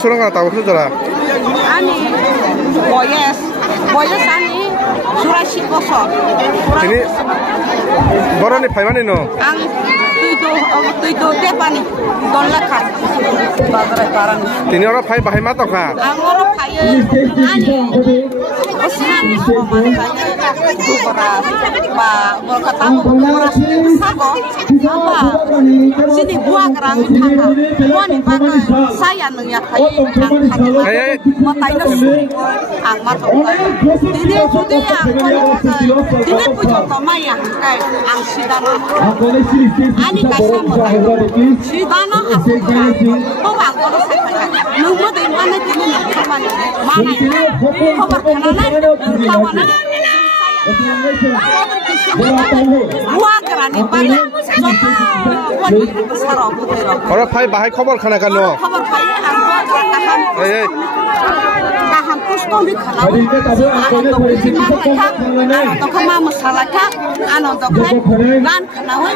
소랑아 따고 쓰더라. 아니 보여스 아니 수라 씹어서 ini 뭐라니 파이만이 너? ang tuido tepani dolakha bagara karan ini orang 파이 바이 맞다 가. ang oro paye ani osani somani paye dubara ba bolkatamu dubara sako apa sini gua kerang thaka wani baka saya nang ya paye ang khajala matai na suri ang mathok dine judi ang dine pujo tomaya kai ang sidana ani kaisa matai sidana asura to bang ko sakha nungmo de mana dine na samani mana khobar khana na tawana gua kerani bala orang 파이 바이 커버 खाना kan no? khobar paye ang kaham kaham pustomi khana ano to pisima kha ano to khama masala kha ano to gan khana hoy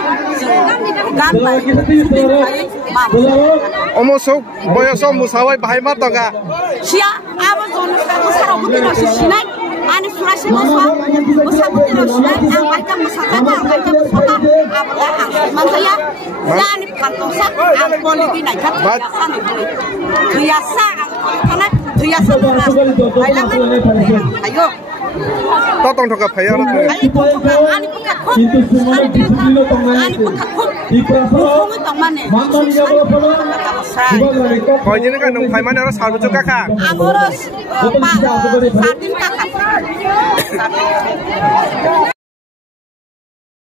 gan bai paye ma 어머서 뭐여서 무사와이 바이 맞다 가. sia abo zon saro butino sinai ani surasi musa butino sinai ang baca musaka ang baca musaka abla ang mansaya yani kantosa ang politi na kat sani biasa ang kana biasa mura ailangan ayo totong thoka phaya ra ani puka ani puka ani puka khum tong mane koi ni kan nong phai mane ra sar bujuk ka amoros pa satin ka